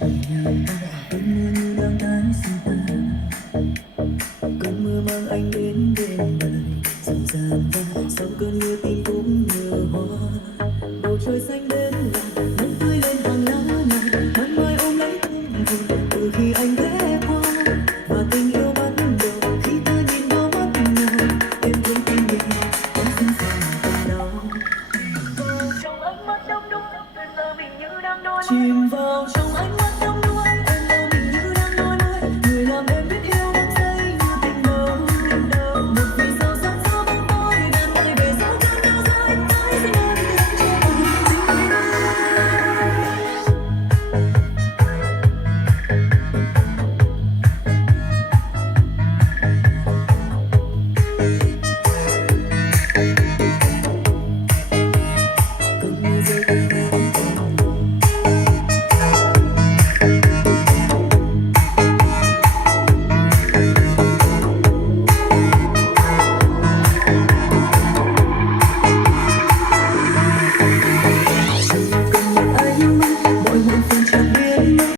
cơn mưa như đang tái sinh ta, cơn mưa mang anh đến bên đời dịu dàng và sau cơn mưa tim cũng nở hoa. Bầu trời xanh đến lặng nắng tươi lên hàng lá này, ban mai ôm lấy hương hồn từ khi anh ghé qua, và tình yêu bắt đầu khi ta nhìn vào mắt nhau. Em thấy tim mình có sẵn sàng cùng nhau, trong ánh mắt đông đúc bây giờ mình như đang đôi chìm vào trong ánh mắt